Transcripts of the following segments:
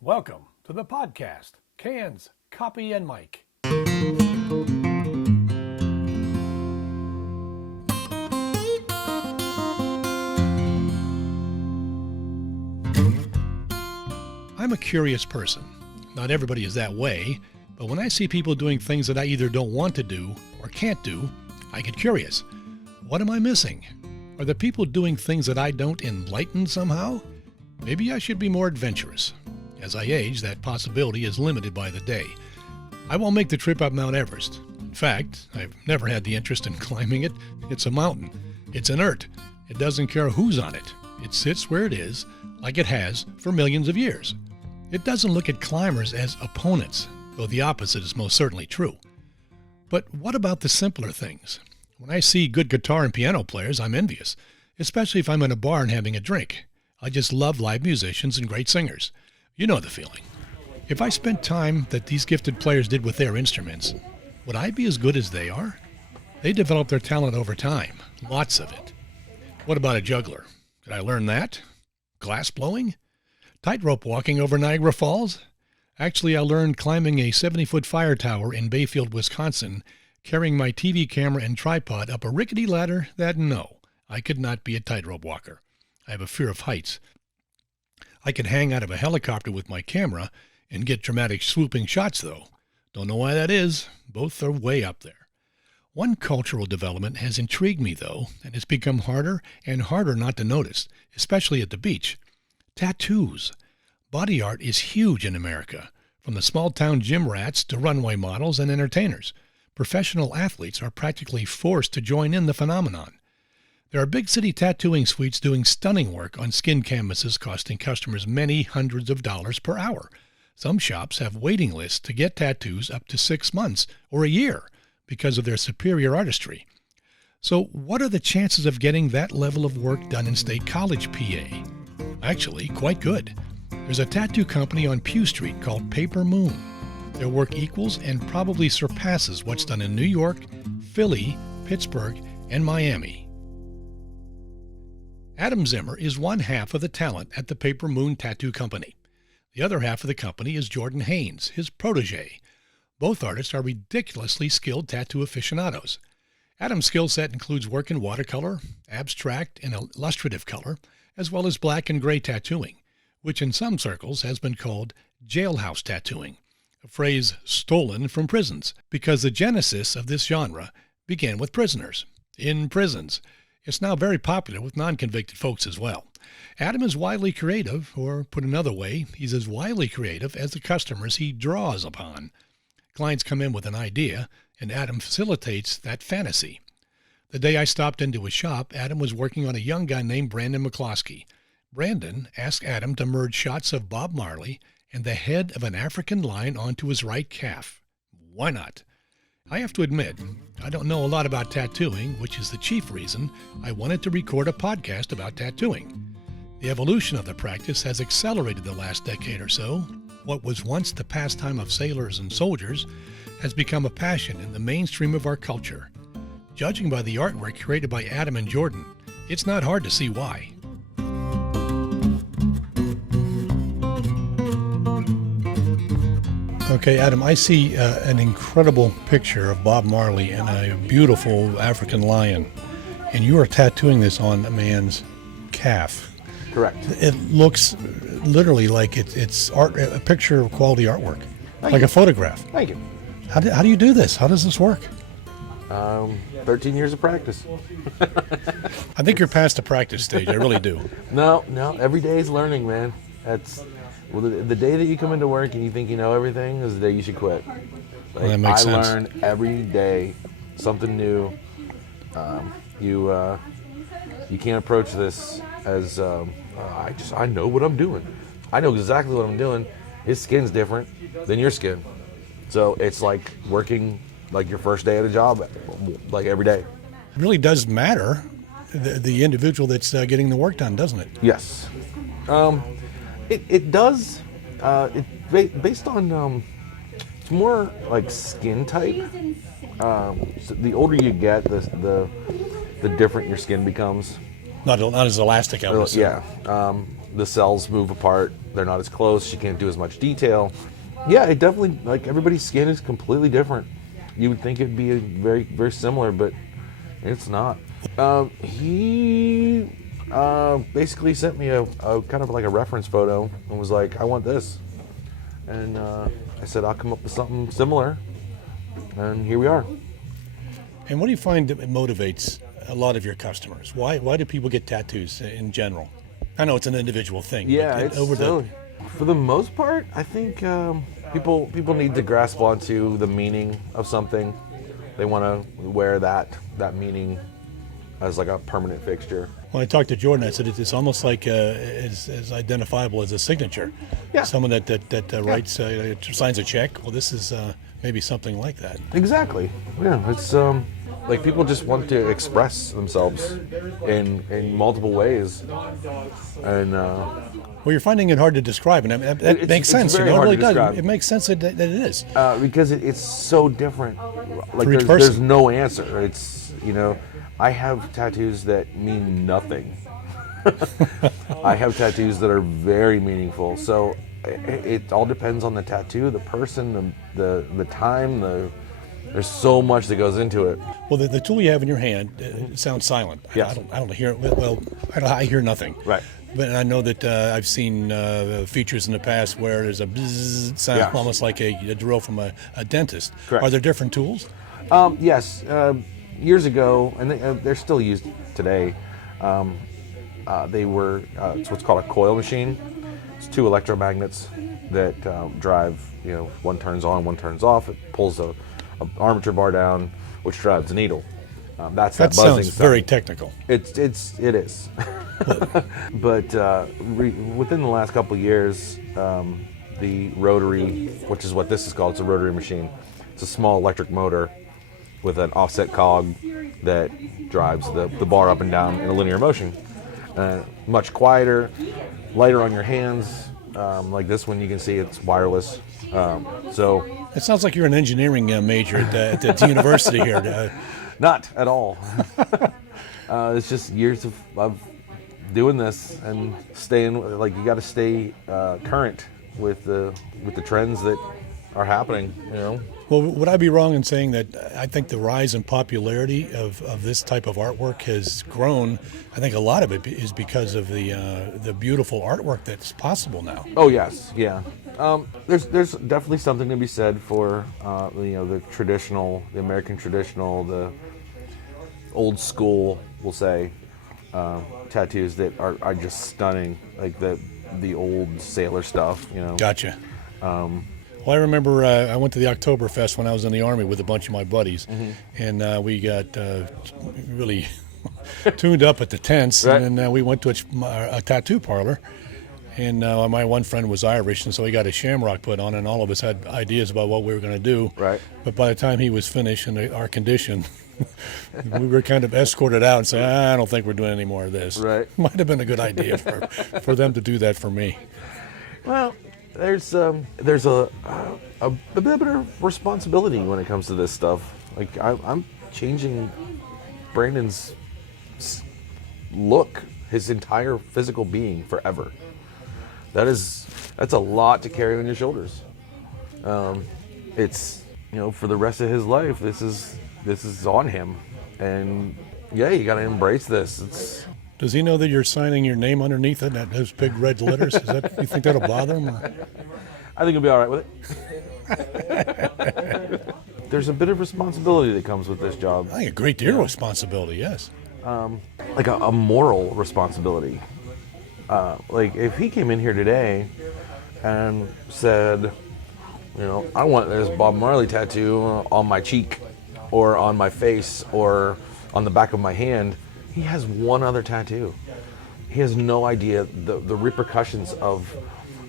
Welcome to the podcast, Cans, Copy, and Mike. I'm a curious person. Not everybody is that way, but when I see people doing things that I either don't want to do or can't do, I get curious. What am I missing? Are the people doing things that I don't enlighten somehow? Maybe I should be more adventurous. As I age, that possibility is limited by the day. I won't make the trip up Mount Everest. In fact, I've never had the interest in climbing it. It's a mountain. It's inert. It doesn't care who's on it. It sits where it is, like it has for millions of years. It doesn't look at climbers as opponents, though the opposite is most certainly true. But what about the simpler things? When I see good guitar and piano players, I'm envious, especially if I'm in a bar and having a drink. I just love live musicians and great singers. You know the feeling. If I spent time that these gifted players did with their instruments, would I be as good as they are? They develop their talent over time, lots of it. What about a juggler? Did I learn that? Glass blowing? Tightrope walking over Niagara Falls? Actually, I learned climbing a 70-foot fire tower in Bayfield, Wisconsin, carrying my TV camera and tripod up a rickety ladder that, no, I could not be a tightrope walker. I have a fear of heights. I could hang out of a helicopter with my camera and get dramatic swooping shots, though. Don't know why that is. Both are way up there. One cultural development has intrigued me, though, and it's become harder and harder not to notice, especially at the beach. Tattoos. Body art is huge in America, from the small-town gym rats to runway models and entertainers. Professional athletes are practically forced to join in the phenomenon. There are big city tattooing suites doing stunning work on skin canvases costing customers many hundreds of dollars per hour. Some shops have waiting lists to get tattoos up to 6 months or a year because of their superior artistry. So what are the chances of getting that level of work done in State College, PA? Actually, quite good. There's a tattoo company on Pew Street called Paper Moon. Their work equals and probably surpasses what's done in New York, Philly, Pittsburgh, and Miami. Adam Zimmer is one half of the talent at the Paper Moon Tattoo Company. The other half of the company is Jordan Haines, his protege. Both artists are ridiculously skilled tattoo aficionados. Adam's skill set includes work in watercolor, abstract, and illustrative color, as well as black and gray tattooing, which in some circles has been called jailhouse tattooing, a phrase stolen from prisons, because the genesis of this genre began with prisoners, in prisons. It's now very popular with non-convicted folks as well. Adam is wildly creative, or put another way, he's as wildly creative as the customers he draws upon. Clients come in with an idea, and Adam facilitates that fantasy. The day I stopped into his shop, Adam was working on a young guy named Brandon McCloskey. Brandon asked Adam to merge shots of Bob Marley and the head of an African lion onto his right calf. Why not? I have to admit, I don't know a lot about tattooing, which is the chief reason I wanted to record a podcast about tattooing. The evolution of the practice has accelerated the last decade or so. What was once the pastime of sailors and soldiers has become a passion in the mainstream of our culture. Judging by the artwork created by Adam and Jordan, it's not hard to see why. Okay, Adam, I see an incredible picture of Bob Marley and a beautiful African lion, and you are tattooing this on a man's calf. Correct. It looks literally like it's art, a picture of quality artwork, Thank like you. a photograph. Thank you. How do you do this? How does this work? 13 years of practice. I think you're past the practice stage. I really do. No, every day is learning, man. That's the day that you come into work and you think you know everything is the day you should quit. Like, That makes sense. I learn every day something new. You can't approach this as I know what I'm doing. I know exactly what I'm doing. His skin's different than your skin, so it's like working like your first day at a job, like every day. It really does matter, the individual that's getting the work done, doesn't it? Yes. It does. Based on it's more like skin type. So the older you get, the different your skin becomes. Not as elastic, I would say. Yeah. the cells move apart. They're not as close. She can't do as much detail. Yeah, it definitely, like, everybody's skin is completely different. You would think it'd be very, very similar, but it's not. He basically sent me a kind of like a reference photo and was like, I want this. And I said, I'll come up with something similar. And here we are. And what do you find that motivates a lot of your customers? Why do people get tattoos in general? I know it's an individual thing. Yeah, but for the most part, I think people need to grasp onto the meaning of something. They want to wear that meaning as like a permanent fixture. When I talked to Jordan, I said it's almost like as identifiable as a signature. Yeah. Someone that writes, signs a check. Well, this is maybe something like that. Exactly. Yeah, it's like people just want to express themselves in multiple ways, and well, you're finding it hard to describe, and that makes sense. Very it hard really to does. describe. It makes sense that it is. Because it's so different. Like For each there's person. no answer. It's, I have tattoos that mean nothing. I have tattoos that are very meaningful. So it all depends on the tattoo, the person, the time. There's so much that goes into it. Well, the tool you have in your hand it sounds silent. Yes. I don't hear it. Well, I hear nothing. Right. But I know that I've seen features in the past where there's a bzzz sound, Yes. almost like a drill from a dentist. Correct. Are there different tools? Yes. Years ago, and they're still used today. They were it's what's called a coil machine. It's two electromagnets that drive. One turns on, one turns off. It pulls a armature bar down, which drives the needle. That's that buzzing sounds sound. very technical. It is. But within the last couple of years, the rotary, which is what this is called, it's a rotary machine. It's a small electric motor with an offset cog that drives the bar up and down in a linear motion. Much quieter, lighter on your hands. Like this one, you can see it's wireless. So It sounds like you're an engineering major at the university here. not at all. It's just years of doing this and staying. Like, you got to stay current with the trends that are happening. Well, would I be wrong in saying that I think the rise in popularity of this type of artwork has grown? I think a lot of it is because of the beautiful artwork that's possible now. Oh yes, yeah. There's definitely something to be said for the traditional, the American traditional, the old school, we'll say, tattoos that are just stunning, like the old sailor stuff. Gotcha. Well, I remember I went to the Oktoberfest when I was in the Army with a bunch of my buddies, and we got really tuned up at the tents, Right. and then we went to a tattoo parlor, and my one friend was Irish, and so he got a shamrock put on, and all of us had ideas about what we were going to do. Right. But by the time he was finished in our condition, we were kind of escorted out and said, I don't think we're doing any more of this. Right. Might have been a good idea for them to do that for me. Well, there's a bit of responsibility when it comes to this stuff. Like, I'm changing Brandon's look, his entire physical being forever. That's a lot to carry on your shoulders. It's for the rest of his life. This is on him, and yeah, you got to embrace this. Does he know that you're signing your name underneath it, those big red letters? You think that'll bother him? Or? I think he'll be all right with it. There's a bit of responsibility that comes with this job. I think a great deal of responsibility, yes. Like a moral responsibility. Like, if he came in here today and said, I want this Bob Marley tattoo on my cheek or on my face or on the back of my hand, he has one other tattoo. He has no idea the repercussions of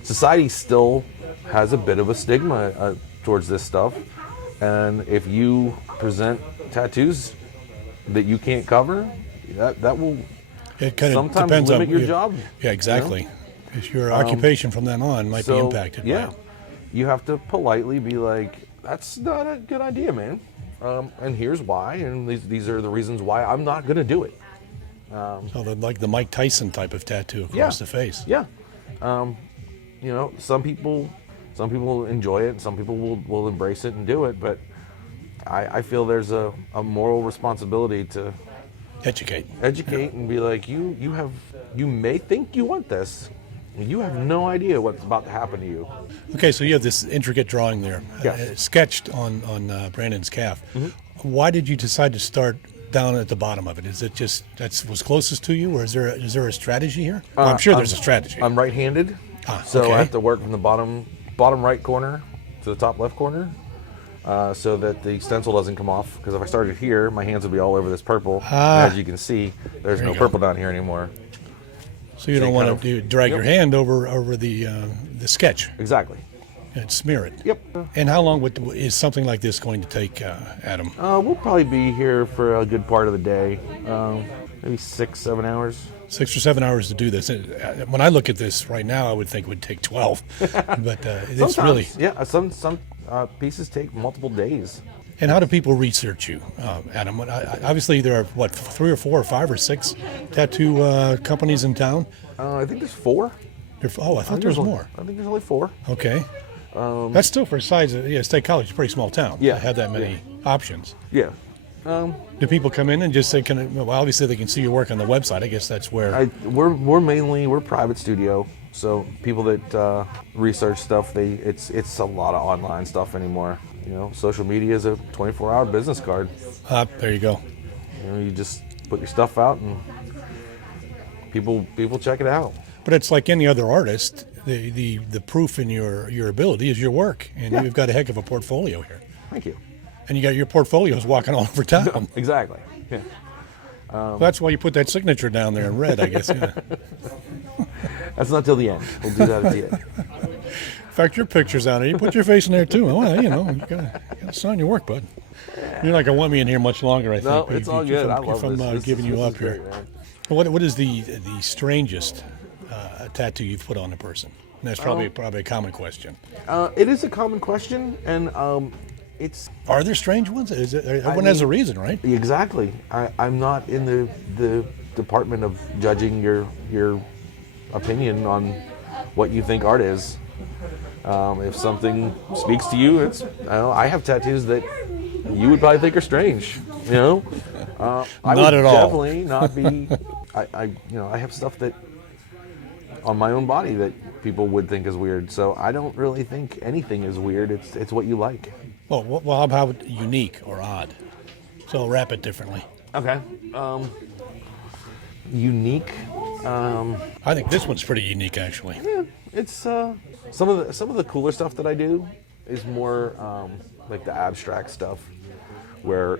society. Still has a bit of a stigma towards this stuff, and if you present tattoos that you can't cover, that will It kind of sometimes depends limit on your job. Yeah, exactly. Your occupation from then on might be impacted by it. You have to politely be like, that's not a good idea, man. And here's why, and these are the reasons why I'm not going to do it. So like the Mike Tyson type of tattoo across the face. Yeah. Some people enjoy it. Some people will embrace it and do it. But I feel there's a moral responsibility to Educate and be like, you may think you want this. You have no idea what's about to happen to you. Okay, so you have this intricate drawing there, Yes. sketched on Brandon's calf. Why did you decide to start down at the bottom of it? Is it just that's what's closest to you, or is there a strategy here? Well, I'm sure there's a strategy. I'm right-handed, so I have to work from the bottom right corner to the top left corner, so that the stencil doesn't come off. Because if I started here, my hands would be all over this purple. And as you can see, there's no purple down here anymore. So you don't want to drag your hand over the sketch. Exactly. And smear it. Yep. And how long is something like this going to take, Adam? We'll probably be here for a good part of the day, maybe 6-7 hours. 6 or 7 hours to do this. When I look at this right now, I would think it would take 12. But it's really... Yeah, some pieces take multiple days. And how do people research you, Adam? Obviously, there are, 3 or 4 or 5 or 6 tattoo companies in town? I think there's 4. I thought there was more. I think there's only 4. Okay. That's still for size of State College. It's a pretty small town. Yeah. To have that many options. Yeah. Do people come in and just say, obviously they can see your work on the website. I guess that's where... We're private studio. So people that research stuff, it's a lot of online stuff anymore. Social media is a 24-hour business card. There you go. You just put your stuff out and people check it out. But it's like any other artist. The proof in your ability is your work, and you've got a heck of a portfolio here. Thank you. And you got your portfolios walking all over town. Exactly. Yeah. That's why you put that signature down there in red, I guess. Yeah. That's not till the end. We'll do that at the end. In fact, your picture's on there. You put your face in there too. Well, you gotta sign your work, bud. You're not gonna want me in here much longer, I think. No, it's all good. I love this. If I'm giving you up here. Great, What is the strangest tattoo you've put on a person? And that's probably a common question. It is a common question, and it's. Are there strange ones? Everyone has a reason, right? Exactly. I'm not in the department of judging your opinion on what you think art is. If something speaks to you, I have tattoos that you would probably think are strange. I Not at all. Definitely not be. I have stuff that on my own body that people would think is weird. So I don't really think anything is weird. It's what you like. Well, how about unique or odd? So I'll wrap it differently. Okay. Unique. I think this one's pretty unique, actually. Yeah, it's some of the cooler stuff that I do is more like the abstract stuff, where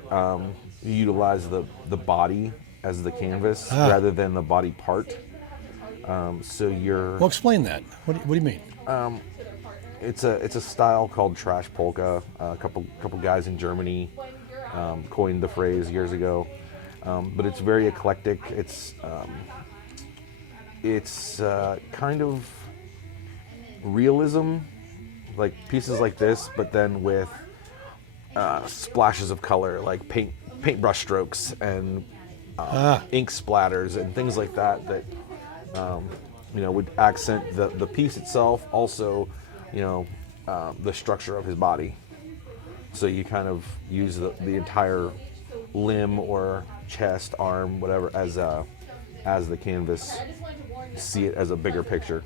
you utilize the body as the canvas rather than the body part. So you're. Well, explain that. What do you mean? It's a style called trash polka. A couple guys in Germany coined the phrase years ago, but it's very eclectic. It's kind of realism, like pieces like this, but then with splashes of color, like paintbrush strokes and ink splatters and things like that would accent the piece itself. Also, the structure of his body. So you kind of use the entire limb or chest, arm, whatever, as the canvas. See it as a bigger picture.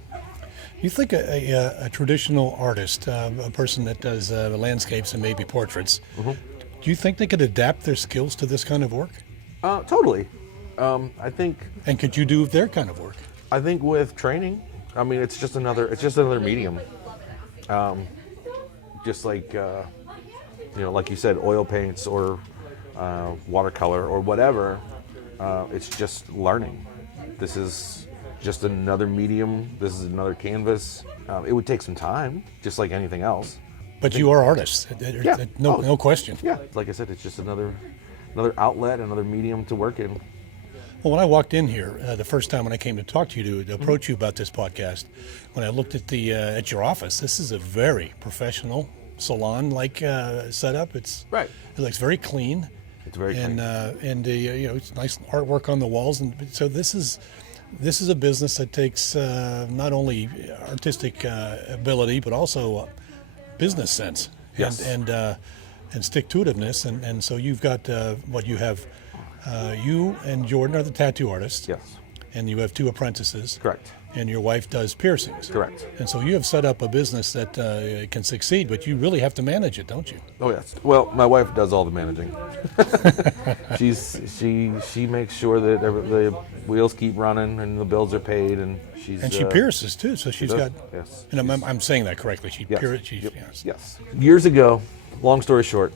You think a traditional artist, a person that does landscapes and maybe portraits, do you think they could adapt their skills to this kind of work? Totally. I think. And could you do their kind of work? I think with training, it's just another medium. Just like like you said, oil paints or watercolor or whatever. It's just learning. This is just another medium. This is another canvas. It would take some time, just like anything else. But you are artists. No question. Yeah, like I said, it's just another outlet, another medium to work in. Well, when I walked in here the first time when I came to talk to you to approach you about this podcast, when I looked at at your office, this is a very professional salon-like setup. It looks very clean. It's very and clean. it's nice artwork on the walls, and so this is a business that takes not only artistic ability but also business sense Yes. and stick-to-itiveness, and so you've got what you have. You and Jordan are the tattoo artists, Yes. and you have two apprentices. Correct. And your wife does piercings. Correct. And so you have set up a business that can succeed, but you really have to manage it, don't you? Oh yes. Well, my wife does all the managing. she makes sure that the wheels keep running and the bills are paid, and she pierces too. So she's does. got. Yes. And I'm saying that correctly. She Yes. pierces. Yep. Yes. Yes. Years ago, long story short,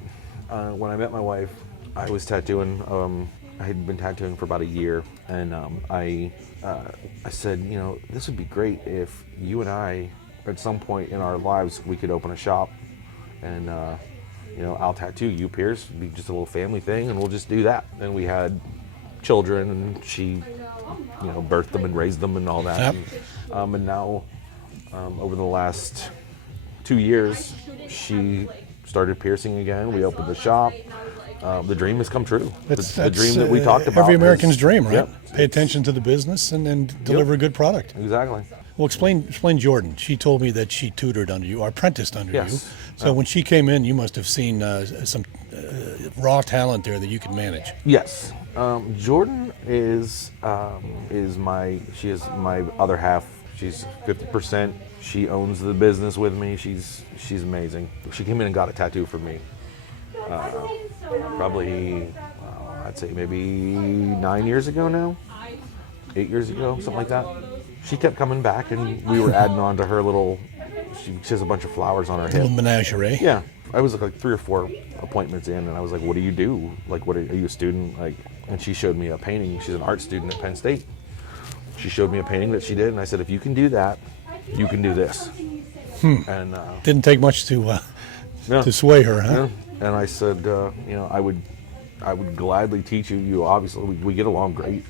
when I met my wife, I was tattooing. I had been tattooing for about a year, and I said, this would be great if you and I, at some point in our lives, we could open a shop, and I'll tattoo, you pierce, it'd be just a little family thing, and we'll just do that. And we had children, and she, birthed them and raised them and all that. Yep. And now, over the last 2 years, she started piercing again. We opened the shop. The dream has come true. That's the dream that we talked about. Every American's dream, right? Yep. Pay attention to the business and deliver a good product. Exactly. Well, explain Jordan. She told me that she tutored under you, or apprenticed under Yes. you. So when she came in, you must have seen some raw talent there that you could manage. Yes. Jordan is my other half. She's 50%. She owns the business with me. She's amazing. She came in and got a tattoo from me. Probably, I'd say maybe 9 years ago now, 8 years ago, something like that. She kept coming back, and we were adding on to her little. She has a bunch of flowers on her Little hip. menagerie. Yeah, I was like 3 or 4 appointments in, and I was like, "What do you do? Like, are you a student?" Like, and she showed me a painting. She's an art student at Penn State. She showed me a painting that she did, and I said, "If you can do that, you can do this." And Didn't take much to sway her, huh? yeah. And I said, I would gladly teach you. You obviously we get along great,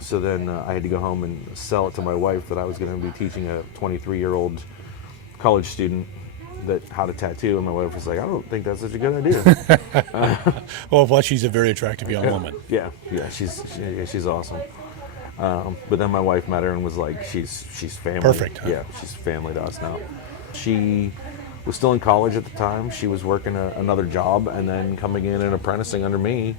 So then I had to go home and sell it to my wife that I was going to be teaching a 23-year-old college student how to tattoo, and my wife was like, "I don't think that's such a good idea." Well, she's a very attractive young woman. Yeah, she's awesome. But then my wife met her and was like, she's family. Perfect, huh? Yeah, she's family to us now. She was still in college at the time. She was working another job and then coming in and apprenticing under me.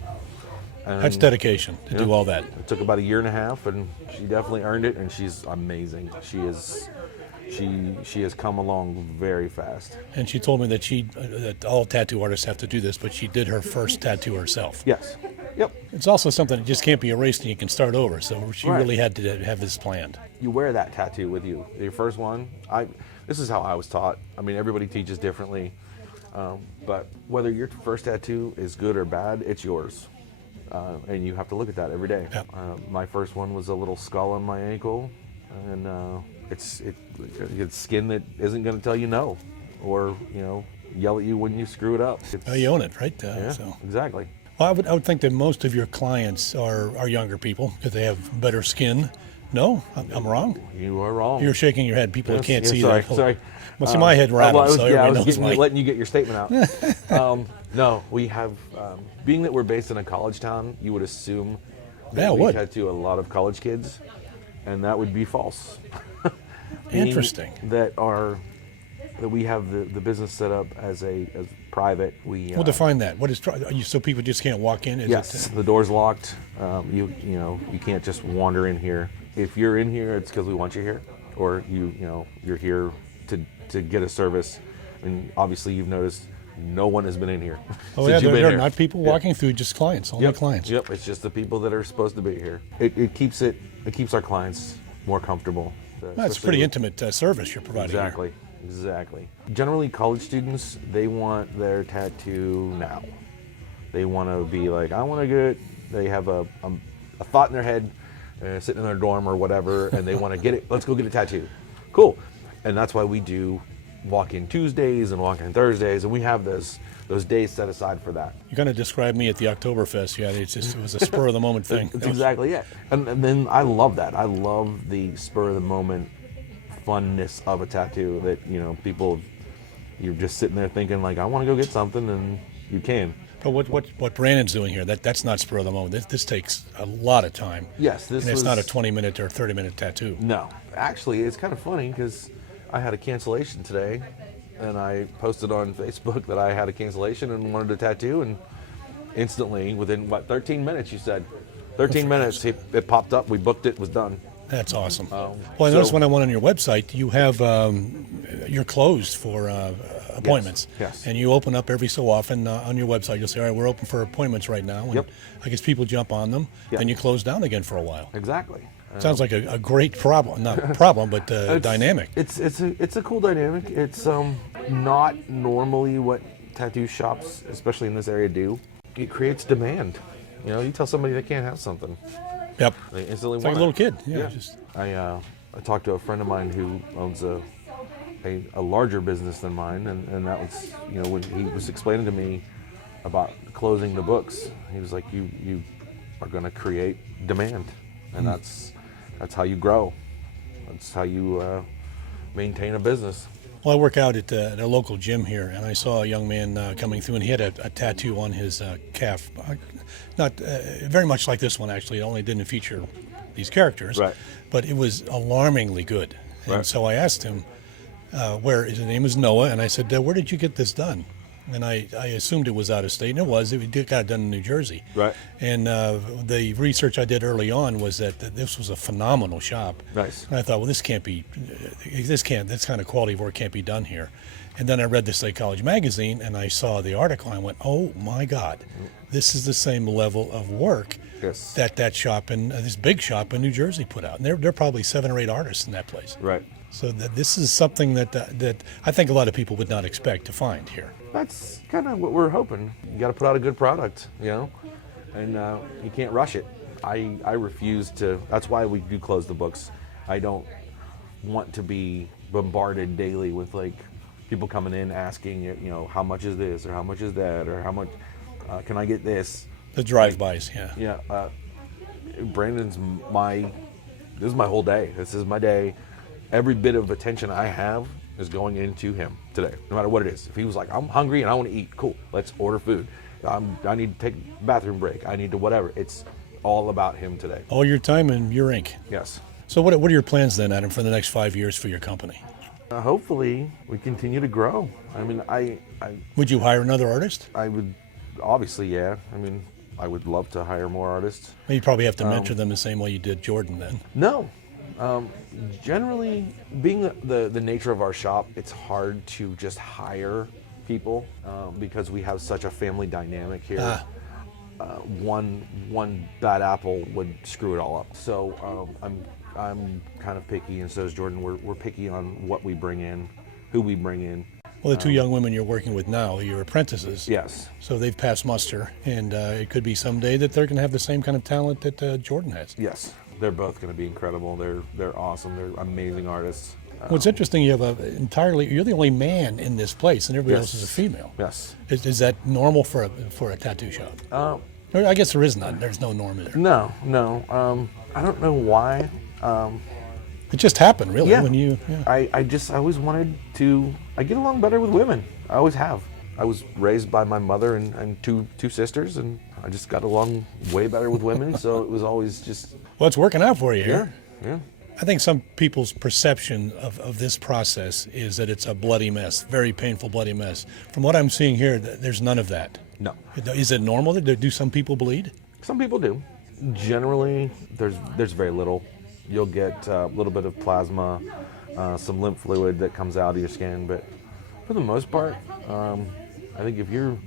And That's dedication to do all that. it took about 1.5 years, and she definitely earned it, and she's amazing. She has come along very fast. And she told me that all tattoo artists have to do this, but she did her first tattoo herself. Yes. Yep. It's also something that just can't be erased and you can start over. So she Right. really had to have this planned. You wear that tattoo with you. Your first one, this is how I was taught. I mean, everybody teaches differently. But whether your first tattoo is good or bad, it's yours. And you have to look at that every day. Yep. My first one was a little skull on my ankle, and it's skin that isn't going to tell you no, or yell at you when you screw it up. You own it, right? Yeah, So. exactly. Well, I would think that most of your clients are younger people because they have better skin. No, I'm wrong. You are wrong. You're shaking your head. People can't see sorry, that. Sorry. Well, see, my head rattles, so everybody knows letting you get your statement out. No, we have, being that we're based in a college town, you would assume that we tattoo a lot of college kids, and that would be false. Interesting. That we have the business set up as private. Well, define that. What is so people just can't walk in? Yes, the door's locked. You can't just wander in here. If you're in here, it's because we want you here, or you're here to get a service. And obviously, you've noticed no one has been in here. Oh since yeah, you've been they're here. not people walking through, just clients, only clients. Yep, it's just the people that are supposed to be here. It keeps our clients more comfortable. That's a pretty intimate service you're providing. Exactly. Generally, college students, they want their tattoo now. They want to be like, I want to get. They have a thought in their head, sitting in their dorm or whatever, and they want to get it. Let's go get a tattoo. Cool. And that's why we do walk-in Tuesdays and walk-in Thursdays, and we have those days set aside for that. You're going to describe me at the Oktoberfest. Yeah, it was a spur of the moment thing. That's exactly it. And then I love that. I love the spur of the moment funness of a tattoo that, people, you're just sitting there thinking like, I want to go get something, and you can. But what Brandon's doing here, that's not spur of the moment. This takes a lot of time. Yes, and it's not a 20-minute or 30-minute tattoo. No, actually, it's kind of funny because I had a cancellation today, and I posted on Facebook that I had a cancellation and wanted a tattoo, and instantly, within 13 minutes, you said, 13 minutes, it popped up. We booked it, was done. That's awesome. Well, I noticed when I went on your website, you have you're closed for appointments. Yes. And you open up every so often on your website. You'll say, all right, we're open for appointments right now. And Yep. I guess people jump on them, Yep. and you close down again for a while. Exactly. Sounds like a great problem. Not problem, but dynamic. It's a cool dynamic. It's not normally what tattoo shops, especially in this area, do. It creates demand. You tell somebody they can't have something. Yep. They instantly It's want like a little it. kid. Yeah. Yeah. I talked to a friend of mine who owns a larger business than mine, and that was, when he was explaining to me about closing the books, he was like, you are going to create demand, and that's how you grow. That's how you maintain a business. Well, I work out at a local gym here, and I saw a young man coming through, and he had a tattoo on his calf. Not very much like this one, actually. It only didn't feature these characters, Right. But it was alarmingly good. And Right. so I asked him, his name is Noah, and I said, where did you get this done? And I assumed it was out of state, and it was. It got done in New Jersey. Right. And the research I did early on was that this was a phenomenal shop. Nice. And I thought, well, this kind of quality of work can't be done here. And then I read the Psychology magazine, and I saw the article, and I went, oh my God, this is the same level of work Yes. that shop and this big shop in New Jersey put out. And there are probably 7 or 8 artists in that place. Right. So this is something that I think a lot of people would not expect to find here. That's kind of what we're hoping. You got to put out a good product, and you can't rush it. I refuse to. That's why we do close the books. I don't want to be bombarded daily with people coming in asking, how much is this or how much is that or how much can I get this? The drive-bys, yeah. Yeah. Brandon's this is my whole day. This is my day. Every bit of attention I have is going into him today, no matter what it is. If he was like, I'm hungry and I want to eat, cool, let's order food. I need to take a bathroom break. I need to whatever. It's all about him today. All your time and your ink. Yes. So what are your plans then, Adam, for the next 5 years for your company? Hopefully, we continue to grow. I mean, Would you hire another artist? I would, obviously, yeah. I mean, I would love to hire more artists. You probably have to mentor them the same way you did Jordan then. No. Generally, being the nature of our shop, it's hard to just hire people because we have such a family dynamic here. One bad apple would screw it all up. So I'm kind of picky, and so is Jordan. We're picky on what we bring in, who we bring in. Well, the 2 young women you're working with now, your apprentices. Yes. So they've passed muster, and it could be someday that they're going to have the same kind of talent that Jordan has. Yes. They're both going to be incredible. They're awesome. They're amazing artists. What's interesting, you have you're the only man in this place, and everybody else is a female. Yes. Is that normal for a tattoo shop? I guess there is none. There's no norm there. No. I don't know why. It just happened, really. Yeah. When you. Yeah. I always wanted to. I get along better with women. I always have. I was raised by my mother and two sisters, and I just got along way better with women. So it was always just. Well, it's working out for you here. Yeah. I think some people's perception of this process is that it's a bloody mess, very painful bloody mess. From what I'm seeing here, there's none of that. No. Is it normal? Do some people bleed? Some people do. Generally, there's very little. You'll get a little bit of plasma, some lymph fluid that comes out of your skin, but for the most part, I think if you're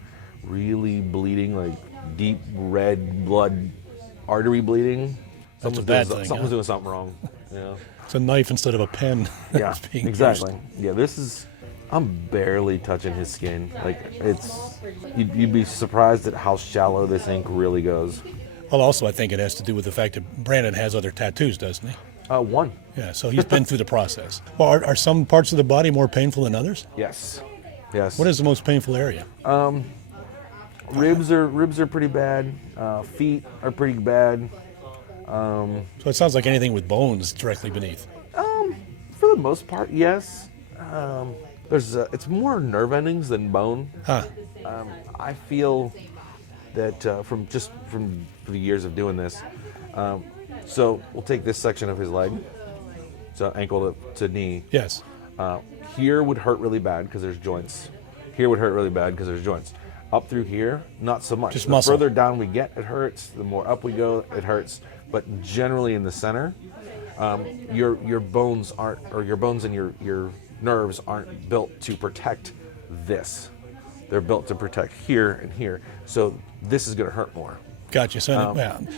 really bleeding, like deep red blood artery bleeding, That's a bad thing. Someone's doing something wrong. It's a knife instead of a pen. Yeah, that's being exactly. used. Yeah, I'm barely touching his skin. Like you'd be surprised at how shallow this ink really goes. Well, also, I think it has to do with the fact that Brandon has other tattoos, doesn't he? One. Yeah, so he's been through the process. Well, are some parts of the body more painful than others? Yes. What is the most painful area? Ribs are pretty bad. Feet are pretty bad. So it sounds like anything with bones directly beneath. For the most part, yes. It's more nerve endings than bone. Huh. I feel that from the years of doing this. So we'll take this section of his leg, so ankle to knee. Yes. Here would hurt really bad because there's joints. Here would hurt really bad because there's joints. Up through here, not so much. Just the muscle. further down we get, it hurts. The more up we go, it hurts. But generally in the center, your bones aren't, or your bones and your nerves aren't built to protect this. They're built to protect here and here. So this is going to hurt more. Gotcha. So,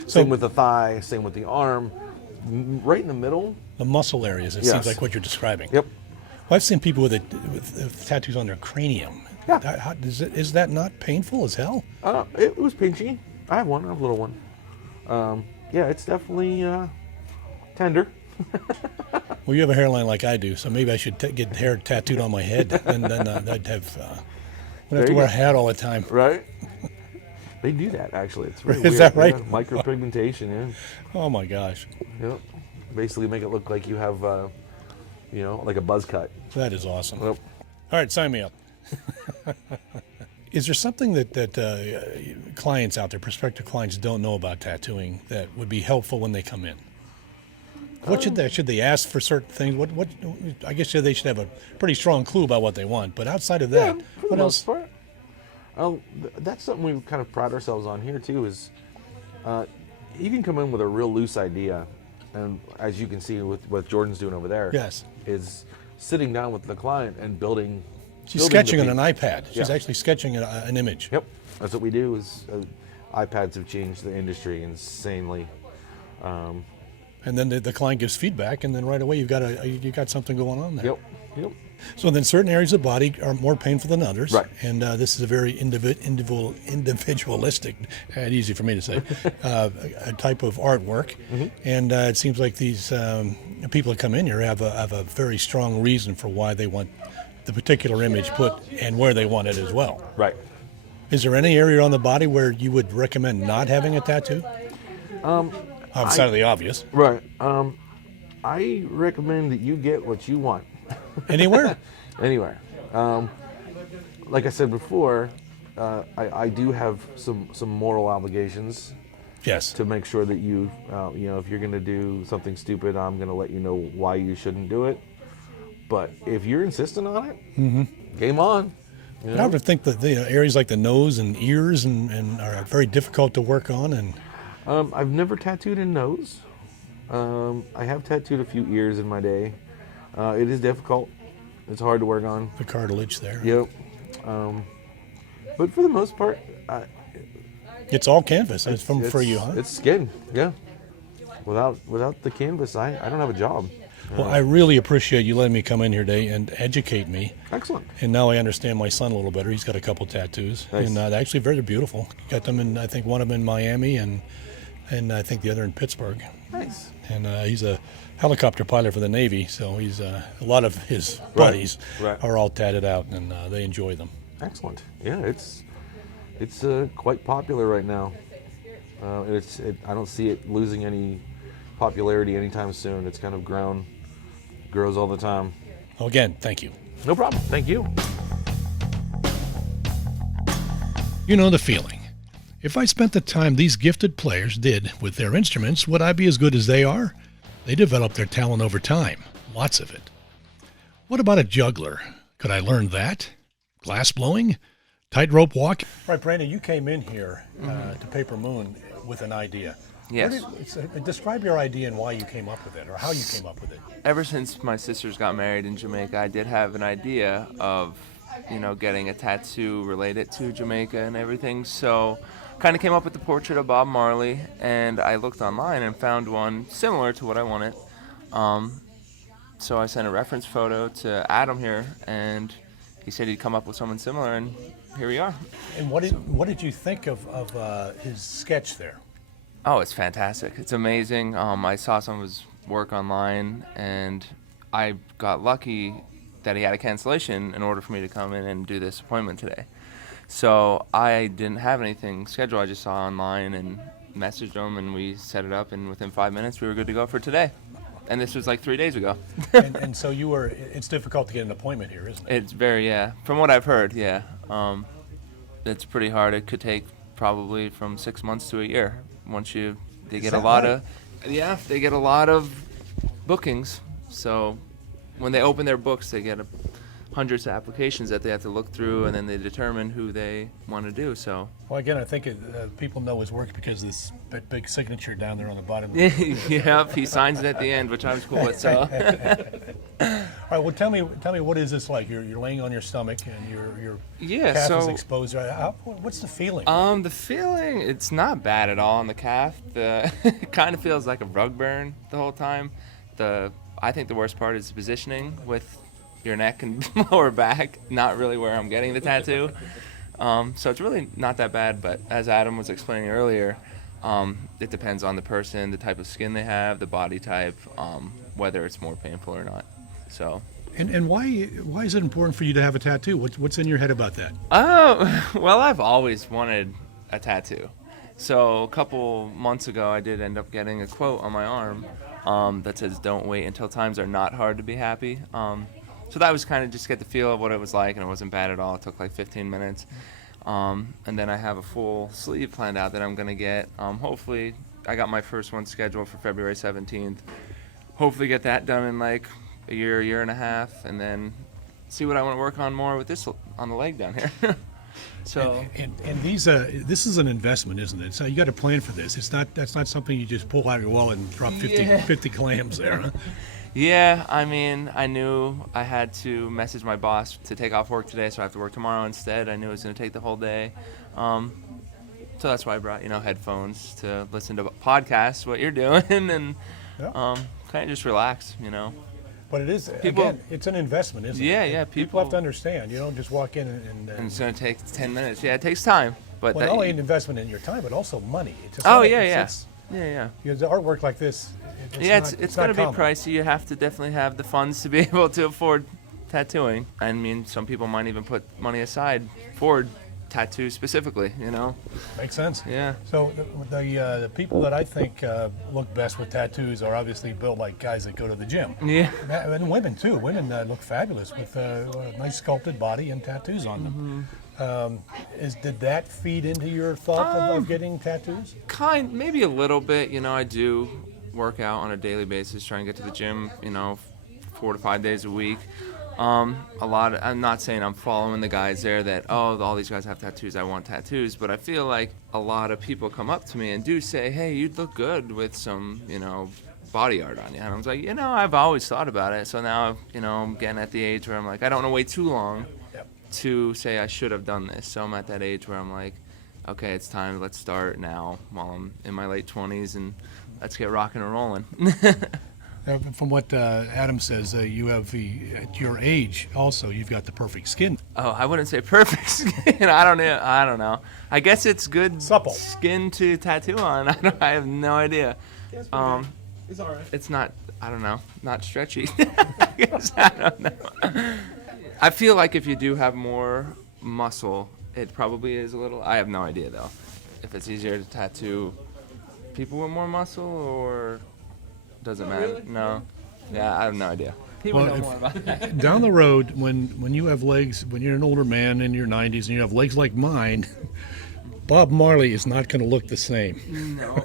Same with the thigh, same with the arm. Right in the middle. The muscle areas, it seems like what you're describing. Yep. Well, I've seen people with tattoos on their cranium. Yeah. Is that not painful as hell? It was pinchy. I have one. I have a little one. Yeah, it's definitely tender. Well, you have a hairline like I do, so maybe I should get hair tattooed on my head, and then I'd have to wear a hat all the time. Right? They do that, actually. It's really Is weird. that right? Yeah, micropigmentation, yeah. Oh, my gosh. Yep. Basically make it look like you have, like a buzz cut. That is awesome. Yep. All right, sign me up. Is there something that clients out there, prospective clients, don't know about tattooing that would be helpful when they come in? What should they ask for certain things? What I guess they should have a pretty strong clue about what they want. But outside of that, what else? That's something we kind of pride ourselves on here too. Is you can come in with a real loose idea, and as you can see with what Jordan's doing over there, yes, is sitting down with the client and building. She's sketching on an iPad. She's actually sketching an image. Yep, that's what we do. Is iPads have changed the industry insanely. And then the client gives feedback, and then right away you got something going on there. Yep. So then certain areas of the body are more painful than others. Right. And this is a very individualistic, easy for me to say, a type of artwork. Mm-hmm. And it seems like these people that come in here have a very strong reason for why they want the particular image put and where they want it as well. Right. Is there any area on the body where you would recommend not having a tattoo? Outside of the obvious. Right. I recommend that you get what you want. Anywhere? Anywhere. Like I said before, I do have some moral obligations. Yes. To make sure that you, if you're going to do something stupid, I'm going to let you know why you shouldn't do it. But if you're insistent on it, game on. I would think that areas like the nose and ears and are very difficult to work on. And I've never tattooed a nose. I have tattooed a few ears in my day. It is difficult. It's hard to work on. The cartilage there. Yep. But for the most part, it's all canvas. It's for you, huh? It's skin. Yeah. Without the canvas, I don't have a job. Well, I really appreciate you letting me come in here today and educate me. Excellent. And now I understand my son a little better. He's got a couple tattoos, nice. And they're actually very beautiful. Got them in, I think, one of them in Miami, and I think the other in Pittsburgh. Nice. And he's a helicopter pilot for the Navy, so he's a lot of his buddies are all tatted out, and they enjoy them. Excellent. Yeah, it's quite popular right now. I don't see it losing any popularity anytime soon. It's kind of grows all the time. Well, again, thank you. No problem. Thank you. You know the feeling. If I spent the time these gifted players did with their instruments, would I be as good as they are? They develop their talent over time, lots of it. What about a juggler? Could I learn that? Glass blowing? Tightrope walk? Right, Brandon, you came in here to Paper Moon with an idea. Yes. Describe your idea and why you came up with it, or how you came up with it. Ever since my sisters got married in Jamaica, I did have an idea of, getting a tattoo related to Jamaica and everything. So kind of came up with the portrait of Bob Marley, and I looked online and found one similar to what I wanted. So I sent a reference photo to Adam here, and he said he'd come up with someone similar, and here we are. And what did you think of his sketch there? Oh, it's fantastic. It's amazing. I saw some of his work online, and I got lucky that he had a cancellation in order for me to come in and do this appointment today. So I didn't have anything scheduled. I just saw online and messaged him, and we set it up, and within 5 minutes we were good to go for today. And this was like 3 days ago. and so it's difficult to get an appointment here, isn't it? It's very, from what I've heard, yeah. It's pretty hard. It could take probably from 6 months to a year. They get a that lot right? of, yeah, they get a lot of bookings. So when they open their books, they get hundreds of applications that they have to look through, and then they determine who they want to do. So Well, again, I think people know his work because of this big signature down there on the bottom. yep, he signs it at the end, which I was cool with. So All right. Well, tell me, what is this like? You're laying on your stomach and your yeah, calf is so exposed. What's the feeling? the feeling, it's not bad at all on the calf. It kind of feels like a rug burn the whole time. I think the worst part is the positioning with your neck and lower back, not really where I'm getting the tattoo. So it's really not that bad, but as Adam was explaining earlier, it depends on the person, the type of skin they have, the body type, whether it's more painful or not. So. And why is it important for you to have a tattoo? What's in your head about that? Oh, well, I've always wanted a tattoo. So a couple months ago, I did end up getting a quote on my arm that says, "Don't wait until times are not hard to be happy." So that was kind of just get the feel of what it was like, and it wasn't bad at all. It took like 15 minutes. And then I have a full sleeve planned out that I'm going to get. Hopefully, I got my first one scheduled for February 17th. Hopefully get that done in like a year and a half, and then see what I want to work on more with this on the leg down here. So And this is an investment, isn't it? So you got to plan for this. That's not something you just pull out of your wallet and drop 50 clams there. Huh? yeah, I mean, I knew I had to message my boss to take off work today, so I have to work tomorrow instead. I knew it was going to take the whole day. So that's why I brought, headphones to listen to podcasts, what you're doing, and kind of just relax, But it is, again, it's an investment, isn't it? Yeah. People have to understand. You don't just walk in and And it's going to take 10 minutes. Yeah, it takes time. But well, not only an investment in your time, but also money. Yeah. Because artwork like this, It's going to be pricey. You have to definitely have the funds to be able to afford tattooing. I mean, some people might even put money aside for tattoos specifically, Makes sense. Yeah. So the people that I think look best with tattoos are obviously built like guys that go to the gym. Yeah. And women too. Women look fabulous with a nice sculpted body and tattoos on them. Did that feed into your thought of getting tattoos? Maybe a little bit. I do work out on a daily basis, try and get to the gym, 4 to 5 days a week. I'm not saying I'm following the guys there that, all these guys have tattoos, I want tattoos, but I feel like a lot of people come up to me and do say, hey, you'd look good with some, body art on you. And I was like, I've always thought about it. So now, I'm getting at the age where I'm like, I don't want to wait too long to say I should have done this. So I'm at that age where I'm like, okay, it's time, let's start now while I'm in my late 20s and let's get rocking and rolling. From what Adam says, you have at your age also, you've got the perfect skin. Oh, I wouldn't say perfect skin. I don't know. I guess it's good Supple skin to tattoo on. I have no idea. It's all right. It's not. I don't know. Not stretchy. I don't know. I feel like if you do have more muscle, it probably is a little. I have no idea though. If it's easier to tattoo people with more muscle or doesn't matter. Really? No. Yeah, I have no idea. People know more about that. Down the road, when you have legs, when you're an older man in your 90s and you have legs like mine, Bob Marley is not going to look the same. No.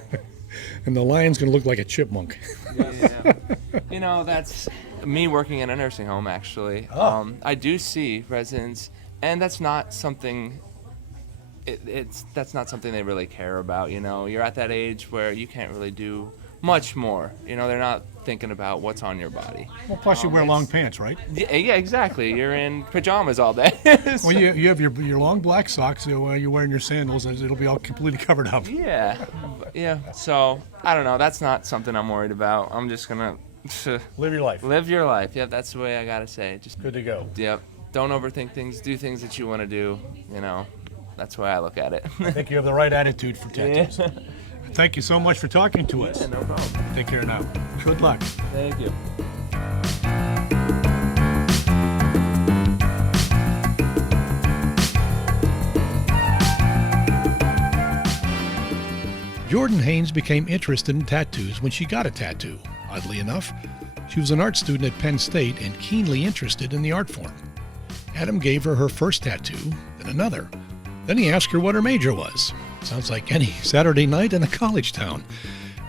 And the lion's going to look like a chipmunk. Yeah. That's me working in a nursing home, actually. I do see residents, and that's not something. That's not something they really care about. You're at that age where you can't really do much more. They're not thinking about what's on your body. Well, plus you wear long pants, right? Yeah, exactly. You're in pajamas all day. Well, you have your long black socks. So you're wearing your sandals, it'll be all completely covered up. Yeah. So I don't know. That's not something I'm worried about. I'm just gonna Live your life. live your life. Yep, that's the way I gotta say. Just Good to go. Yep. Don't overthink things. Do things that you want to do. That's the way I look at it. I think you have the right attitude for tattoos. Thank you so much for talking to us. Yeah, no problem. Take care now. Good luck. Thank you. Jordan Haines became interested in tattoos when she got a tattoo. Oddly enough, she was an art student at Penn State and keenly interested in the art form. Adam gave her her first tattoo, then another. Then he asked her what her major was. Sounds like any Saturday night in a college town.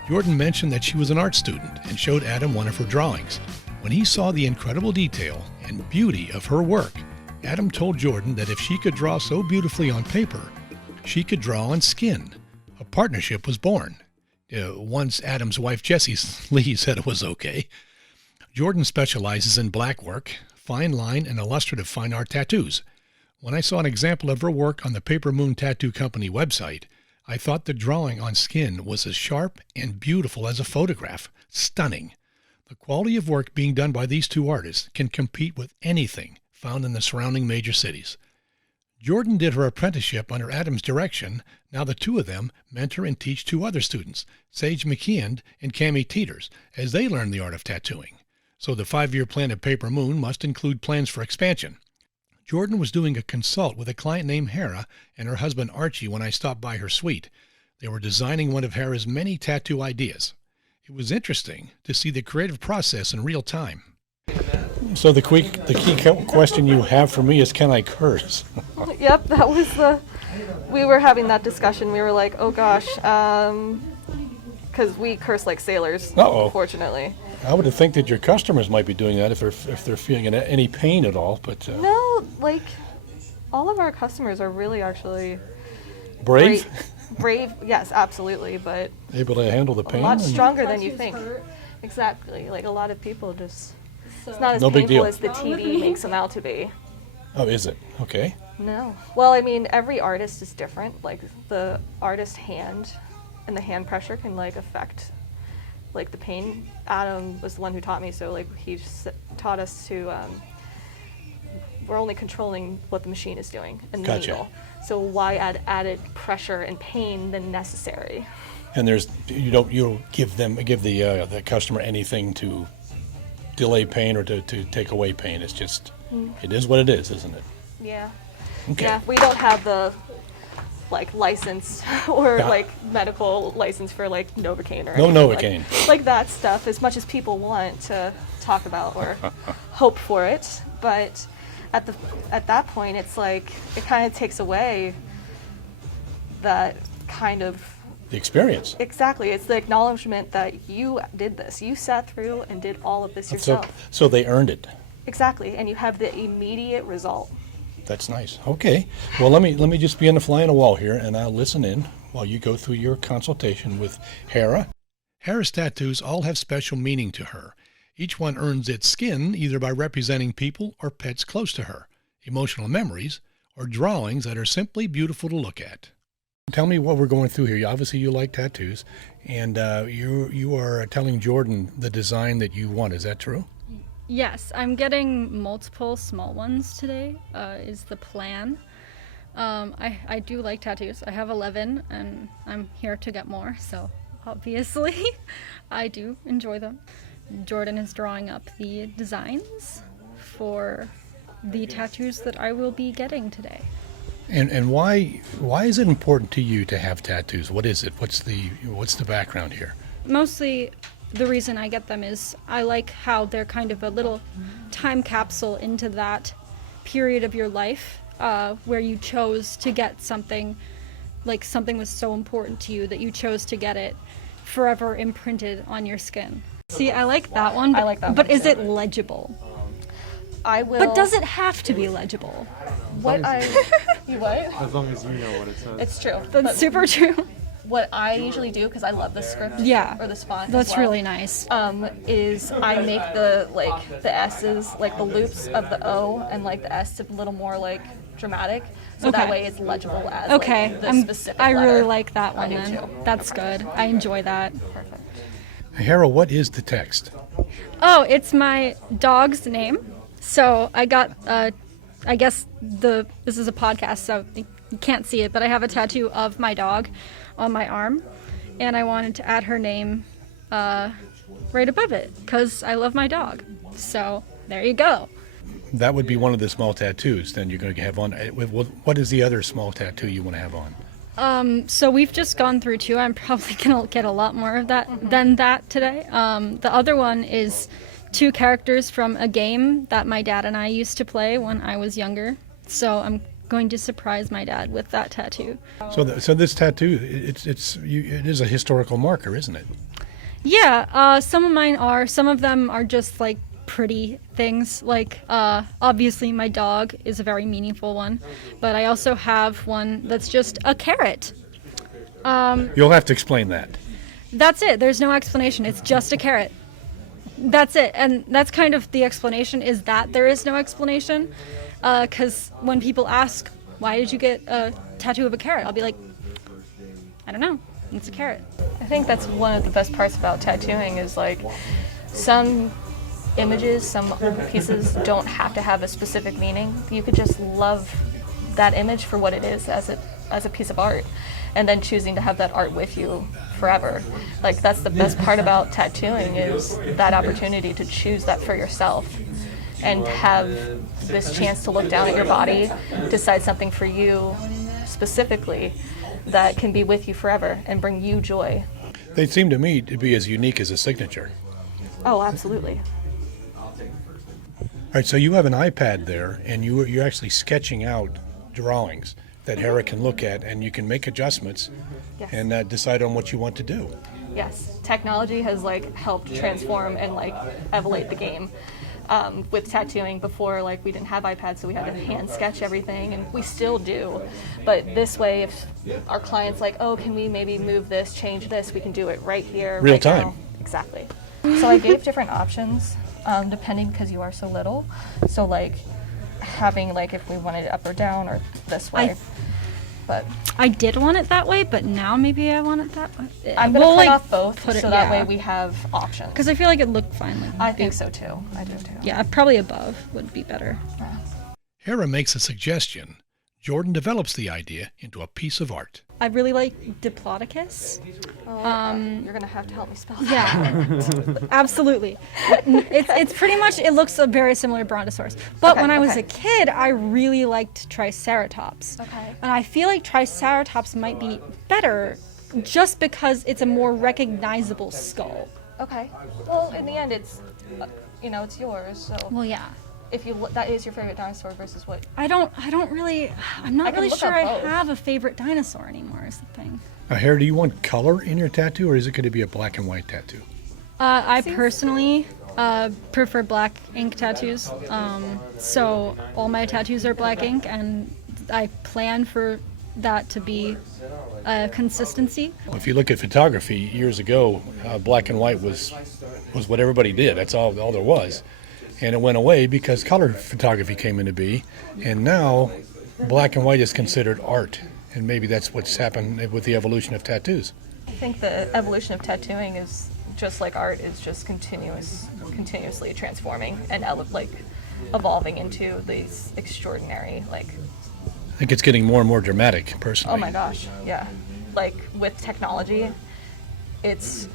Jordan mentioned that she was an art student and showed Adam one of her drawings. When he saw the incredible detail and beauty of her work, Adam told Jordan that if she could draw so beautifully on paper, she could draw on skin. A partnership was born. Once Adam's wife Jessie Lee said it was okay. Jordan specializes in black work, fine line, and illustrative fine art tattoos. When I saw an example of her work on the Paper Moon Tattoo Company website, I thought the drawing on skin was as sharp and beautiful as a photograph. Stunning. The quality of work being done by these two artists can compete with anything found in the surrounding major cities. Jordan did her apprenticeship under Adam's direction. Now the two of them mentor and teach two other students, Sage McKeon and Cammie Teeters, as they learn the art of tattooing. So the 5-year plan of Paper Moon must include plans for expansion. Jordan was doing a consult with a client named Hera and her husband Archie when I stopped by her suite. They were designing one of Hera's many tattoo ideas. It was interesting to see the creative process in real time. So the key question you have for me is, can I curse? Yep, that was we were having that discussion. We were like, oh gosh, because we curse like sailors, unfortunately. I would think that your customers might be doing that if they're feeling any pain at all, but... No, like, all of our customers are really actually... Brave? Brave, yes, absolutely, but... Able to handle the pain? A lot stronger than you think. Exactly, like a lot of people just... It's not as no big painful deal. as the TV makes them out to be. Oh, is it? Okay. No. Well, I mean, every artist is different. Like, the artist hand and the hand pressure can, like, affect, like, the pain. Adam was the one who taught me, so, like, he taught us to, we're only controlling what the machine is doing and the Gotcha. needle. So why add added pressure and pain than necessary? And you don't give the customer anything to delay pain or to take away pain. It's just, it is what it is, isn't it? Yeah. Okay. Yeah, we don't have the, like, license or, like, medical license for, like, Novocaine or No anything Novocaine. like that stuff, as much as people want to talk about or hope for it. But at that point, it's like, it kind of takes away that kind of... The experience. Exactly. It's the acknowledgement that you did this. You sat through and did all of this yourself. So they earned it. Exactly. And you have the immediate result. That's nice. Okay. Well, let me just be on the fly on the wall here, and I'll listen in while you go through your consultation with Hera. Hera's tattoos all have special meaning to her. Each one earns its skin either by representing people or pets close to her, emotional memories, or drawings that are simply beautiful to look at. Tell me what we're going through here. Obviously, you like tattoos, and you are telling Jordan the design that you want. Is that true? Yes, I'm getting multiple small ones today, is the plan. I do like tattoos. I have 11, and I'm here to get more, so obviously I do enjoy them. Jordan is drawing up the designs for the tattoos that I will be getting today. And why is it important to you to have tattoos? What is it? What's the background here? Mostly the reason I get them is I like how they're kind of a little time capsule into that period of your life where you chose to get something, like something was so important to you that you chose to get it forever imprinted on your skin. See, I like that one, but, I like that but one is too. it legible? I will... But does it have to be legible? You what? As long as you know what it says. It's true. That's But super true. what I usually do, because I love this script Yeah, or this font that's as well, really nice. is I make the S's, like the loops of the O and like the S a little more like dramatic, so that Okay. way it's legible as Okay, like, the specific I really letter. like that one do then. too. That's good. I enjoy that. Perfect. Hera, what is the text? Oh, it's my dog's name. So I got, I guess this is a podcast, so you can't see it, but I have a tattoo of my dog on my arm, and I wanted to add her name right above it because I love my dog. So there you go. That would be one of the small tattoos then you're going to have on. What is the other small tattoo you want to have on? So we've just gone through two. I'm probably gonna get a lot more of that than that today. The other one is two characters from a game that my dad and I used to play when I was younger. So I'm going to surprise my dad with that tattoo. So this tattoo, it is a historical marker, isn't it? Yeah, some of mine are. Some of them are just like pretty things. Like, obviously my dog is a very meaningful one, but I also have one that's just a carrot. You'll have to explain that. That's it. There's no explanation. It's just a carrot. That's it. And that's kind of the explanation, is that there is no explanation. Because when people ask, why did you get a tattoo of a carrot? I'll be like, I don't know. It's a carrot. I think that's one of the best parts about tattooing is like some images, some pieces don't have to have a specific meaning. You could just love that image for what it is as a piece of art, and then choosing to have that art with you forever. Like, that's the best part about tattooing, is that opportunity to choose that for yourself and have this chance to look down at your body, decide something for you specifically that can be with you forever and bring you joy. They seem to me to be as unique as a signature. Oh, absolutely. All right, so you have an iPad there, and you're actually sketching out drawings that Hera can look at, and you can make adjustments Yes. and decide on what you want to do. Yes, technology has like helped transform and like elevate the game. With tattooing, before, like, we didn't have iPads, so we had to hand sketch everything, and we still do. But this way, if our client's like, oh, can we maybe move this, change this, we can do it right here, Real right time. now. Exactly. So I gave different options, depending, because you are so little. So like having like if we wanted it up or down or this way. But I did want it that way, but now maybe I want it that way. I'm gonna cut off both, so that way we have options. Because I feel like it looked fine. Like, I think so too. I do too. Yeah, probably above would be better. Hera makes a suggestion. Jordan develops the idea into a piece of art. I really like Diplodocus. You're gonna have to help me spell that. Yeah, absolutely. It's pretty much, it looks a very similar to Brontosaurus. But Okay, when I was okay. a kid, I really liked Triceratops. Okay. And I feel like Triceratops might be better just because it's a more recognizable skull. Okay. Well, in the end, it's it's yours. So Well, yeah. if that is your favorite dinosaur versus what? I'm not I can really look sure up I both. have a favorite dinosaur anymore is the thing. Now, Hera, do you want color in your tattoo, or is it going to be a black and white tattoo? I personally prefer black ink tattoos. So all my tattoos are black ink, and I plan for that to be a consistency. Well, if you look at photography, years ago, black and white was what everybody did. That's all there was. And it went away because color photography came into being, and now black and white is considered art. And maybe that's what's happened with the evolution of tattoos. I think the evolution of tattooing is just like art, is just continuously transforming and evolving into these extraordinary I think it's getting more and more dramatic, personally. Oh my gosh, yeah. Like with technology, it's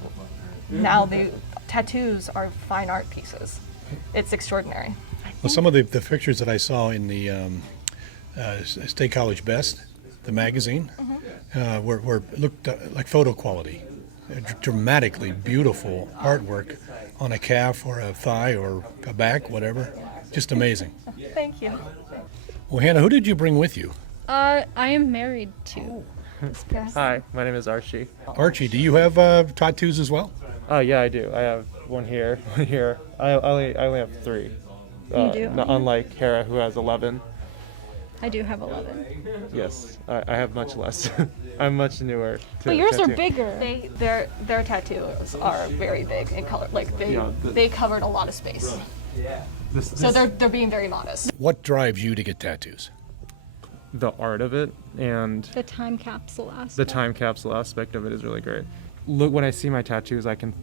now the tattoos are fine art pieces. It's extraordinary. Well, some of the pictures that I saw in the State College Best, the magazine, were looked like photo quality. Dramatically beautiful artwork on a calf or a thigh or a back, whatever. Just amazing. Thank you. Well, Hannah, who did you bring with you? I am married to. Hi, my name is Archie. Archie, do you have tattoos as well? Yeah, I do. I have one here, one here. I only have 3. You do? Unlike Hera, who has 11. I do have 11. Yes, I have much less. I'm much newer. But yours are bigger. Their tattoos are very big in color. Like they covered a lot of space. So they're being very modest. What drives you to get tattoos? The art of it and The time capsule aspect. the time capsule aspect of it is really great. Look, when I see my tattoos, I can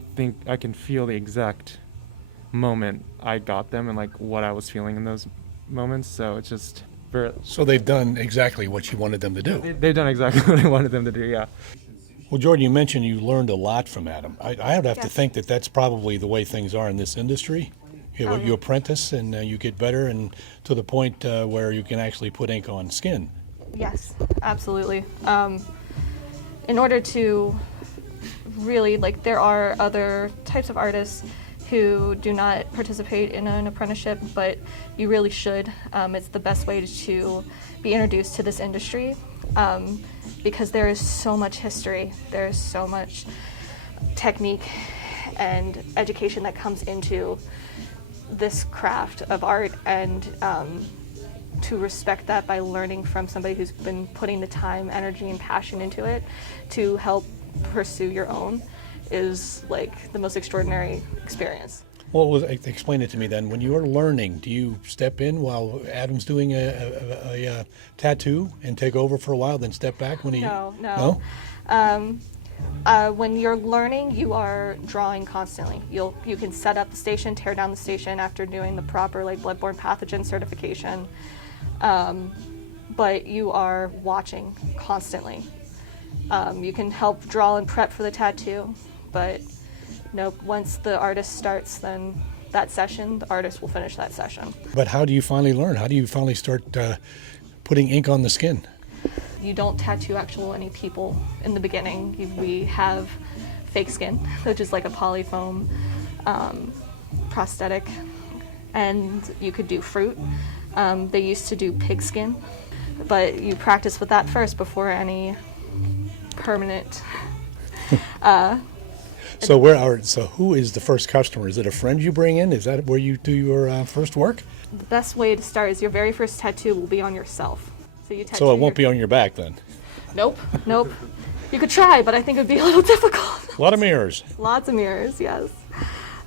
feel the exact moment I got them and like what I was feeling in those moments. So it's just very. So they've done exactly what you wanted them to do. They've done exactly what I wanted them to do. Yeah. Well, Jordan, you mentioned you learned a lot from Adam. I would have to think that that's probably the way things are in this industry. You apprentice and you get better, and to the point where you can actually put ink on skin. Yes, absolutely. In order to really, there are other types of artists who do not participate in an apprenticeship, but you really should. It's the best way to be introduced to this industry, because there is so much history, there is so much technique and education that comes into this craft of art, and to respect that by learning from somebody who's been putting the time, energy, and passion into it to help pursue your own is like the most extraordinary experience. Well, explain it to me then. When you're learning, do you step in while Adam's doing a tattoo and take over for a while, then step back when he... No? When you're learning, you are drawing constantly. You can set up the station, tear down the station after doing the proper like bloodborne pathogen certification, but you are watching constantly. You can help draw and prep for the tattoo, but once the artist starts, then that session, the artist will finish that session. But how do you finally learn? How do you finally start putting ink on the skin? You don't tattoo any people in the beginning. We have fake skin, which is like a polyfoam prosthetic, and you could do fruit. They used to do pig skin, but you practice with that first before any permanent. So who is the first customer? Is it a friend you bring in? Is that where you do your first work? The best way to start is your very first tattoo will be on yourself. So it won't be on your back then? Nope. You could try, but I think it would be a little difficult. A lot of mirrors. Lots of mirrors, yes.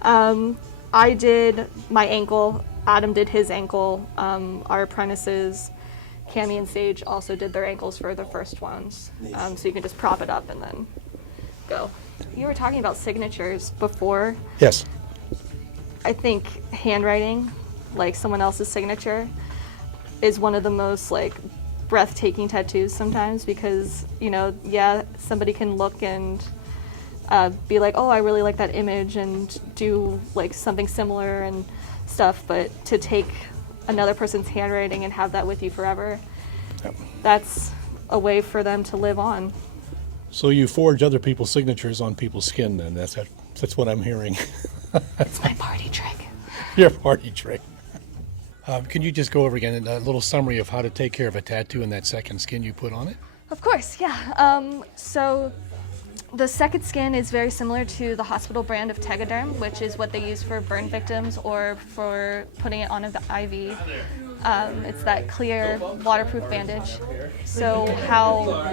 I did my ankle. Adam did his ankle. Our apprentices, Cami and Sage, also did their ankles for the first ones. So you can just prop it up and then go. You were talking about signatures before. Yes. I think handwriting, like someone else's signature, is one of the most like breathtaking tattoos sometimes, because somebody can look and be like, oh, I really like that image, and do like something similar and stuff, but to take another person's handwriting and have that with you forever, that's a way for them to live on. So you forge other people's signatures on people's skin then? That's what I'm hearing. It's my party trick. Your party trick. Can you just go over again a little summary of how to take care of a tattoo and that second skin you put on it? Of course, yeah. So the second skin is very similar to the hospital brand of Tegaderm, which is what they use for burn victims or for putting it on an IV. It's that clear, waterproof bandage. So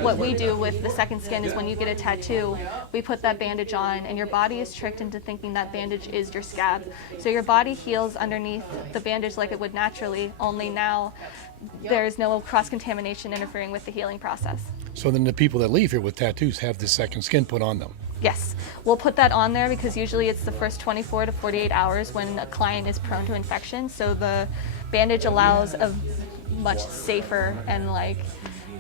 what we do with the second skin is when you get a tattoo, we put that bandage on, and your body is tricked into thinking that bandage is your scab. So your body heals underneath the bandage like it would naturally, only now there's no cross-contamination interfering with the healing process. So then the people that leave here with tattoos have this second skin put on them? Yes. We'll put that on there because usually it's the first 24 to 48 hours when a client is prone to infection. So the bandage allows a much safer and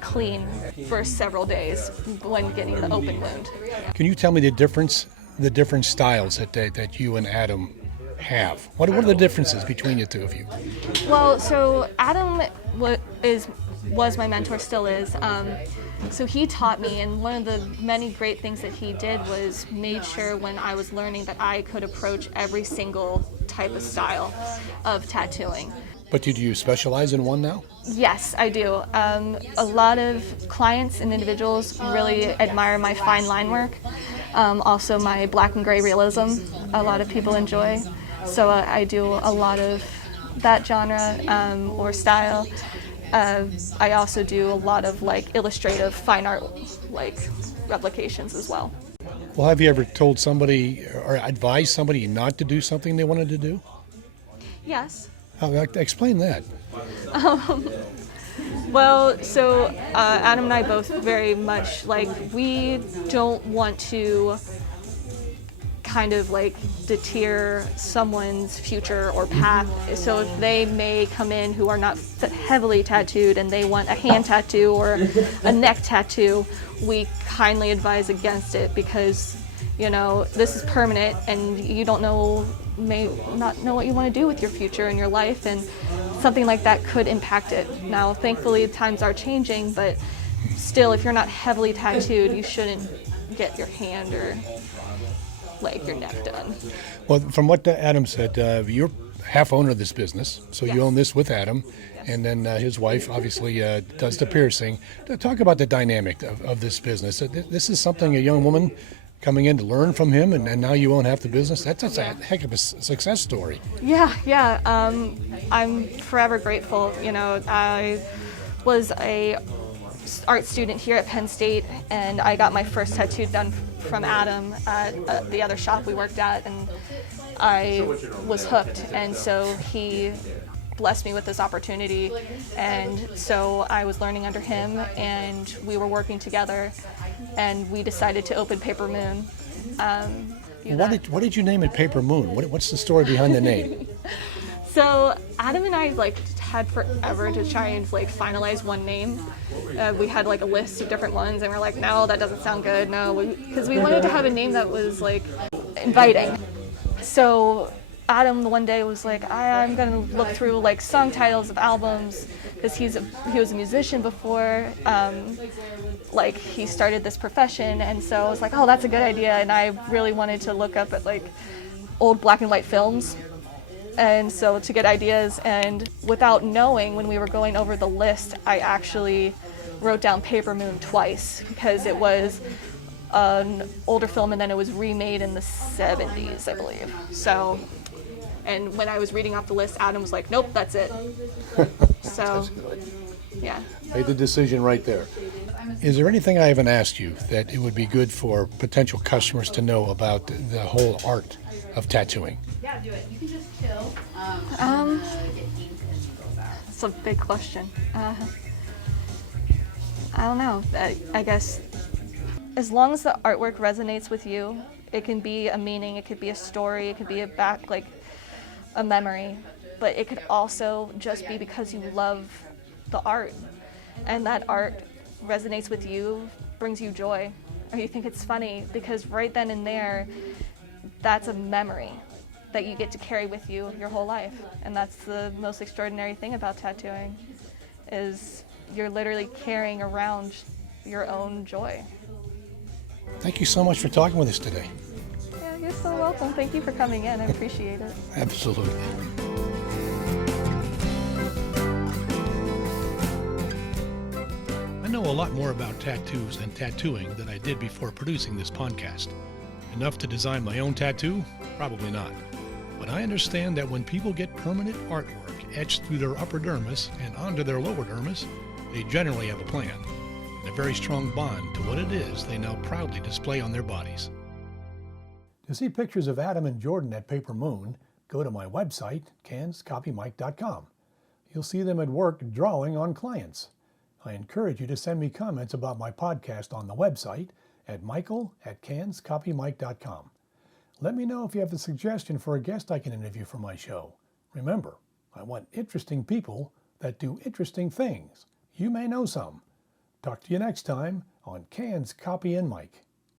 clean for several days when getting the open wound. Can you tell me the different styles that you and Adam have? What are the differences between the two of you? Well, so Adam was my mentor, still is. So he taught me, and one of the many great things that he did was made sure when I was learning that I could approach every single type of style of tattooing. But do you specialize in one now? Yes, I do. A lot of clients and individuals really admire my fine line work. Also my black and gray realism, a lot of people enjoy. So I do a lot of that genre or style. I also do a lot of illustrative fine art replications as well. Well, have you ever told somebody or advised somebody not to do something they wanted to do? Yes. Explain that. Well, so Adam and I both very much we don't want to kind of deter someone's future or path. So if they may come in who are not heavily tattooed and they want a hand tattoo or a neck tattoo, we kindly advise against it because this is permanent and you may not know what you want to do with your future and your life, and something like that could impact it. Now, thankfully, times are changing, but still, if you're not heavily tattooed, you shouldn't get your hand or your neck done. Well, from what Adam said, half owner of this business, so you Yes. own this with Adam, and then his wife obviously does the piercing. Talk about the dynamic of this business. This is something a young woman coming in to learn from him, and now you own half the business. That's a heck of a success story. Yeah. I'm forever grateful. You know, I was a art student here at Penn State, and I got my first tattoo done from Adam at the other shop we worked at, and I was hooked. And so he blessed me with this opportunity, and so I was learning under him, and we were working together, and we decided to open Paper Moon. What did you name it Paper Moon? What's the story behind the name? So Adam and I had forever to try and finalize one name. We had a list of different ones, and we're like, no, that doesn't sound good. No, because we wanted to have a name that was inviting. So Adam one day was like, I'm gonna look through song titles of albums, because he was a musician before. He started this profession, and so I was like, oh, that's a good idea. And I really wanted to look up at old black and white films, and so to get ideas. And without knowing, when we were going over the list, I actually wrote down Paper Moon twice, because it was an older film and then it was remade in the 70s, I believe. So, and when I was reading off the list, Adam was like, nope, that's it. So, yeah. Made the decision right there. Is there anything I haven't asked you that it would be good for potential customers to know about the whole art of tattooing? Yeah, do it. You can just chill. It's a big question. I don't know. I guess as long as the artwork resonates with you, it can be a meaning, it could be a story, it could be a memory, but it could also just be because you love the art, and that art resonates with you, brings you joy, or you think it's funny, because right then and there, that's a memory that you get to carry with you your whole life. And that's the most extraordinary thing about tattooing, is you're literally carrying around your own joy. Thank you so much for talking with us today. Yeah, you're so welcome. Thank you for coming in. I appreciate it. Absolutely. I know a lot more about tattoos and tattooing than I did before producing this podcast. Enough to design my own tattoo? Probably not. But I understand that when people get permanent artwork etched through their upper dermis and onto their lower dermis, they generally have a plan and a very strong bond to what it is they now proudly display on their bodies. To see pictures of Adam and Jordan at Paper Moon, go to my website, canscopymike.com. You'll see them at work drawing on clients. I encourage you to send me comments about my podcast on the website at michael@canscopymike.com. Let me know if you have a suggestion for a guest I can interview for my show. Remember, I want interesting people that do interesting things. You may know some. Talk to you next time on Cans, Copy, and Mike.